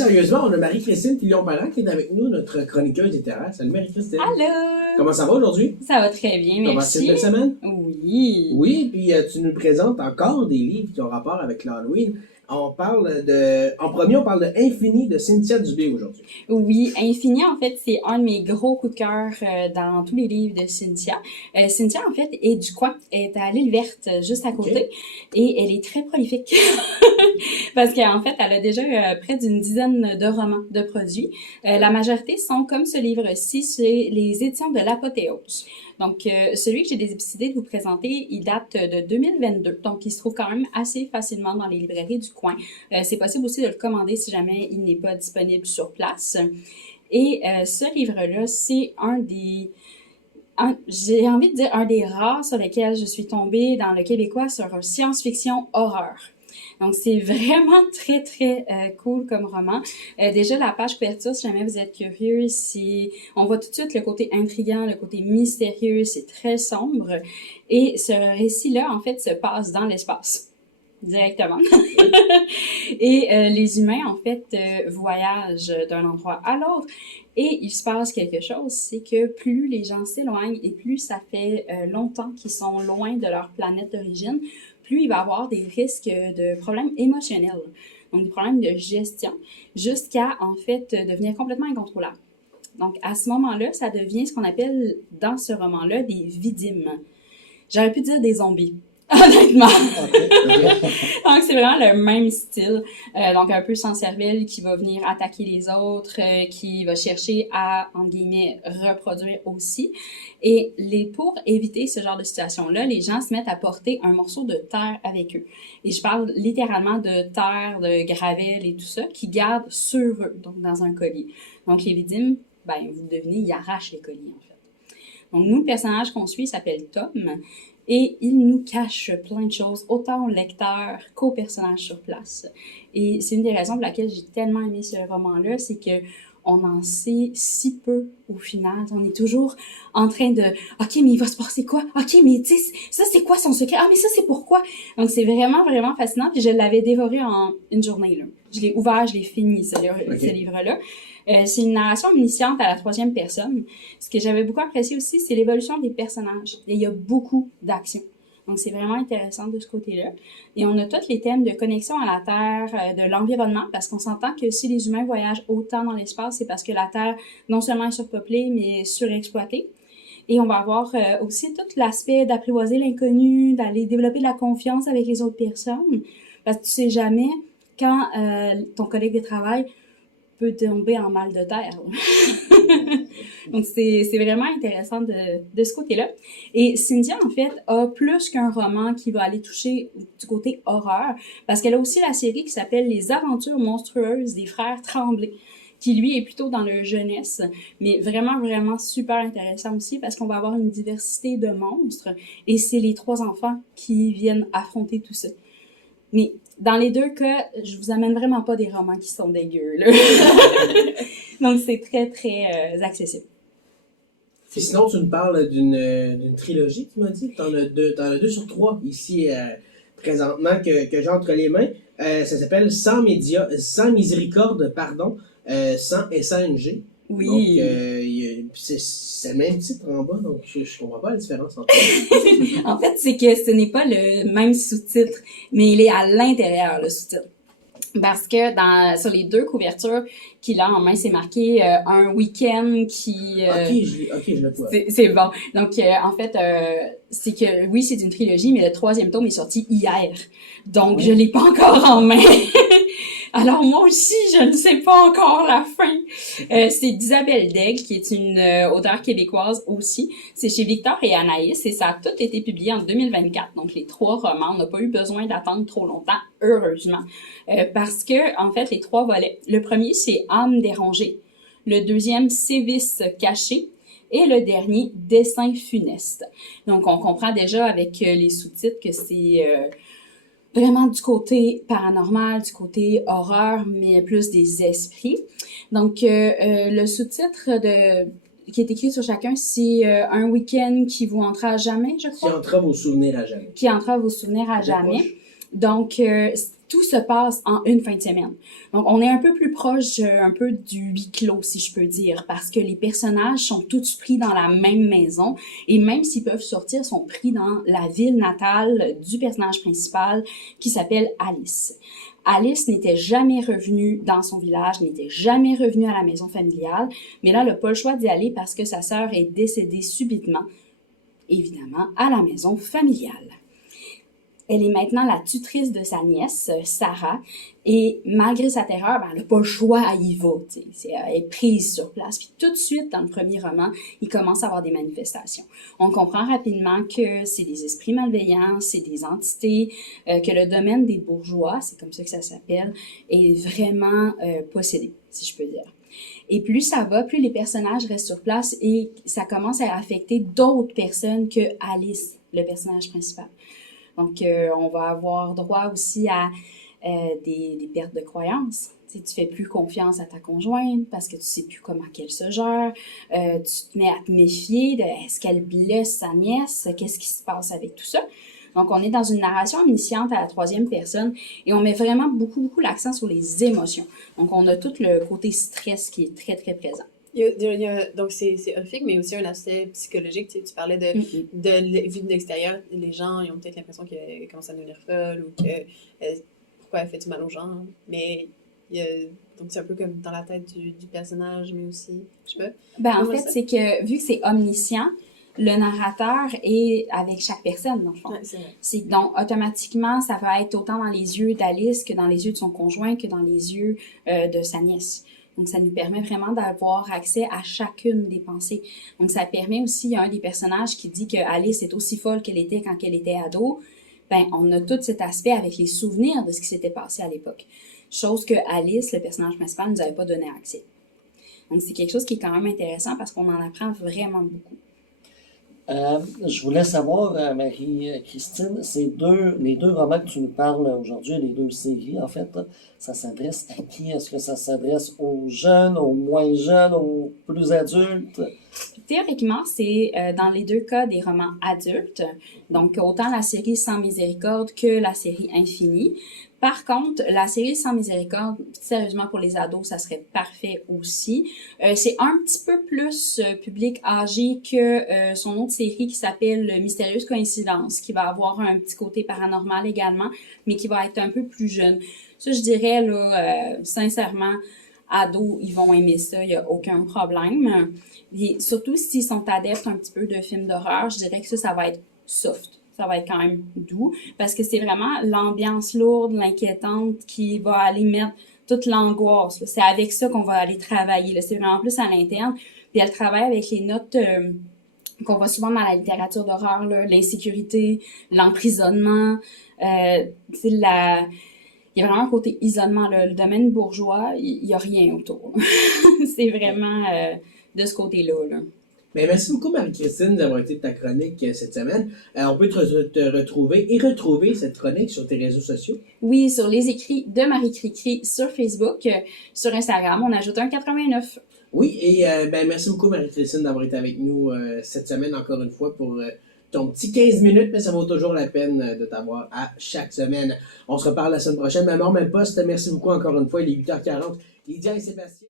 sérieusement, on a Marie-Christine Fillon-Parent qui est avec nous, notre chroniqueuse littéraire. Salut Marie-Christine. Allô! Comment ça va aujourd'hui? Ça va très bien, merci. Comment cette semaine? Oui. Oui, puis tu nous présentes encore des livres qui ont rapport avec l'Halloween. En premier, on parle de Infini de Cynthia Dubé aujourd'hui. Oui, Infini, en fait, c'est un de mes gros coups de cœur dans tous les livres de Cynthia. Cynthia, en fait, est du coin. Elle est à l'île Verte, juste à côté. Okay. Et elle est très prolifique. Parce qu'en fait, elle a déjà près d'une dizaine de romans de produits. La majorité sont, comme ce livre-ci, c'est les éditions de l'Apothéose. Donc, celui que j'ai décidé de vous présenter, il date de 2022. Donc, il se trouve quand même assez facilement dans les librairies du coin. C'est possible aussi de le commander si jamais il n'est pas disponible sur place. Et ce livre-là, c'est j'ai envie de dire un des rares sur lesquels je suis tombée dans le québécois sur science-fiction horreur. Donc, c'est vraiment très, très cool comme roman. Déjà, la page couverture, si jamais vous êtes curieux, on voit tout de suite le côté intriguant, le côté mystérieux, c'est très sombre. Et ce récit-là, en fait, se passe dans l'espace. Directement. Et les humains, en fait, voyagent d'un endroit à l'autre. Et il se passe quelque chose, c'est que plus les gens s'éloignent et plus ça fait longtemps qu'ils sont loin de leur planète d'origine, plus il va y avoir des risques de problèmes émotionnels, donc des problèmes de gestion, jusqu'à, en fait, devenir complètement incontrôlable. Donc, à ce moment-là, ça devient ce qu'on appelle, dans ce roman-là, des vidimes. J'aurais pu dire des zombies. Honnêtement. Donc, c'est vraiment le même style. Donc, un peu sans cervelle qui va venir attaquer les autres, qui va chercher à, entre guillemets, reproduire aussi. Et pour éviter ce genre de situation-là, les gens se mettent à porter un morceau de terre avec eux. Et je parle littéralement de terre, de gravelle et tout ça, qui gardent sur eux, donc dans un collier. Donc, les vidimes, vous devinez, ils arrachent les colliers, en fait. Donc, nous, le personnage qu'on suit s'appelle Tom. Et il nous cache plein de choses, autant au lecteur qu'au personnage sur place. Et c'est une des raisons pour laquelle j'ai tellement aimé ce roman-là, c'est que on en sait si peu au final. On est toujours en train de « OK, mais il va se passer quoi? OK, mais tu sais, ça c'est quoi son secret? Ah, mais ça c'est pourquoi? » Donc c'est vraiment, vraiment fascinant. Puis je l'avais dévoré en une journée, là. Je l'ai ouvert, je l'ai fini, ce livre-là. C'est une narration omnisciente à la troisième personne. Ce que j'avais beaucoup apprécié aussi, c'est l'évolution des personnages. Et il y a beaucoup d'action. Donc, c'est vraiment intéressant de ce côté-là. Et on a tous les thèmes de connexion à la Terre, de l'environnement, parce qu'on s'entend que si les humains voyagent autant dans l'espace, c'est parce que la Terre, non seulement est surpeuplée, mais surexploitée. Et on va avoir aussi tout l'aspect d'apprivoiser l'inconnu, d'aller développer de la confiance avec les autres personnes. Parce que tu sais jamais quand ton collègue de travail peut tomber en mal de terre. Donc, c'est vraiment intéressant de ce côté-là. Et Cynthia, en fait, a plus qu'un roman qui va aller toucher du côté horreur, parce qu'elle a aussi la série qui s'appelle Les aventures monstrueuses des frères Tremblay, qui, lui, est plutôt dans le jeunesse, mais vraiment, vraiment super intéressant aussi, parce qu'on va avoir une diversité de monstres, et c'est les 3 enfants qui viennent affronter tout ça. Mais dans les 2 cas, je vous amène vraiment pas des romans qui sont dégueux, là. Donc, c'est très, très accessible. Et sinon, tu nous parles d'une trilogie, tu m'as dit. T'en as 2 sur 3 ici, présentement, que j'ai entre les mains. Ça s'appelle Sans miséricorde, sans SANG. Oui. Donc, c'est le même titre en bas, donc je comprends pas la différence entre eux. En fait, c'est que ce n'est pas le même sous-titre, mais il est à l'intérieur, le sous-titre. Parce que sur les 2 couvertures qu'il a en main, c'est marqué un week-end qui... OK, je le vois. C'est bon. Donc, en fait, c'est que, oui, c'est une trilogie, mais le 3e tome est sorti hier. Donc, je l'ai pas encore en main. Alors, moi aussi, je ne sais pas encore la fin. C'est d'Isabelle Daigle, qui est une auteure québécoise aussi. C'est chez Victor et Anaïs, et ça a tout été publié en 2024. Donc, les 3 romans, on n'a pas eu besoin d'attendre trop longtemps, heureusement. Parce que, en fait, les 3 volets. Le premier, c'est Âme dérangée. Le deuxième, Sévices cachés. Et le dernier, Dessin funeste. Donc, on comprend déjà avec les sous-titres que c'est vraiment du côté paranormal, du côté horreur, mais plus des esprits. Donc, le sous-titre qui est écrit sur chacun, c'est un week-end qui vous entra à jamais, je crois. Qui entrave vos souvenirs à jamais. Qui entrave vos souvenirs à jamais. Donc, tout se passe en une fin de semaine. Donc, on est un peu plus proche un peu du huis clos, si je peux dire, parce que les personnages sont tous pris dans la même maison et même s'ils peuvent sortir, sont pris dans la ville natale du personnage principal qui s'appelle Alice. Alice n'était jamais revenue dans son village, n'était jamais revenue à la maison familiale, mais là, elle n'a pas le choix d'y aller parce que sa sœur est décédée subitement, évidemment, à la maison familiale. Elle est maintenant la tutrice de sa nièce, Sarah, et malgré sa terreur, ben, elle n'a pas le choix, elle y va. Elle est prise sur place. Puis tout de suite, dans le premier roman, il commence à avoir des manifestations. On comprend rapidement que c'est des esprits malveillants, c'est des entités, que le domaine des bourgeois, c'est comme ça que ça s'appelle, est vraiment possédé, si je peux dire. Et plus ça va, plus les personnages restent sur place et ça commence à affecter d'autres personnes que Alice, le personnage principal. Donc, on va avoir droit aussi à des pertes de croyances. Tu fais plus confiance à ta conjointe parce que tu sais plus comment qu'elle se gère. Tu te mets à te méfier de est-ce qu'elle blesse sa nièce? Qu'est-ce qui se passe avec tout ça? Donc, on est dans une narration omnisciente à la troisième personne et on met vraiment beaucoup l'accent sur les émotions. Donc, on a tout le côté stress qui est très présent. Donc, c'est horrifique, mais aussi un aspect psychologique. Tu parlais de vue de l'extérieur. Les gens, ils ont peut-être l'impression qu'elle commence à devenir folle ou que pourquoi elle fait du mal aux gens. Mais donc, c'est un peu comme dans la tête du personnage, mais aussi, je sais pas. Ben, en fait, c'est que vu que c'est omniscient, le narrateur est avec chaque personne, dans le fond. Ouais, c'est vrai. Donc, automatiquement, ça va être autant dans les yeux d'Alice que dans les yeux de son conjoint que dans les yeux de sa nièce. Donc, ça nous permet vraiment d'avoir accès à chacune des pensées. Donc, ça permet aussi, il y a un des personnages qui dit que Alice est aussi folle qu'elle était quand elle était ado. Ben, on a tout cet aspect avec les souvenirs de ce qui s'était passé à l'époque. Chose que Alice, le personnage principal, ne nous avait pas donné accès. Donc, c'est quelque chose qui est quand même intéressant parce qu'on en apprend vraiment beaucoup. Je voulais savoir, Marie-Christine, les deux romans que tu nous parles aujourd'hui, les deux séries, en fait, ça s'adresse à qui? Est-ce que ça s'adresse aux jeunes, aux moins jeunes, aux plus adultes? Théoriquement, c'est dans les deux cas des romans adultes, donc autant la série Sans miséricorde que la série Infinie. Par contre, la série Sans miséricorde, sérieusement pour les ados, ça serait parfait aussi. C'est un petit peu plus public âgé que son autre série qui s'appelle Mystérieuse coïncidence, qui va avoir un petit côté paranormal également, mais qui va être un peu plus jeune. Ça, je dirais, là, sincèrement, ados, ils vont aimer ça, il n'y a aucun problème. Et surtout s'ils sont adeptes un petit peu de films d'horreur, je dirais que ça va être soft. Ça va être quand même doux parce que c'est vraiment l'ambiance lourde, l'inquiétante qui va aller mettre toute l'angoisse. C'est avec ça qu'on va aller travailler. Là. C'est vraiment plus à l'interne. Puis elle travaille avec les notes qu'on voit souvent dans la littérature d'horreur, là, l'insécurité, l'emprisonnement, il y a vraiment un côté isolement. Là. Le domaine bourgeois, il n'y a rien autour. C'est vraiment de ce côté-là. Là. Bien, merci beaucoup, Marie-Christine, d'avoir été de ta chronique cette semaine. On peut te retrouver et retrouver cette chronique sur tes réseaux sociaux. Oui, sur les écrits de Marie Cricri sur Facebook, sur Instagram, on ajoute un 89. Oui, et merci beaucoup, Marie-Christine, d'avoir été avec nous cette semaine, encore une fois, pour ton petit 15 minutes, mais ça vaut toujours la peine de t'avoir à chaque semaine. On se reparle la semaine prochaine, même heure, même poste. Merci beaucoup encore une fois, il est 8h40. Lydia et Sébastien.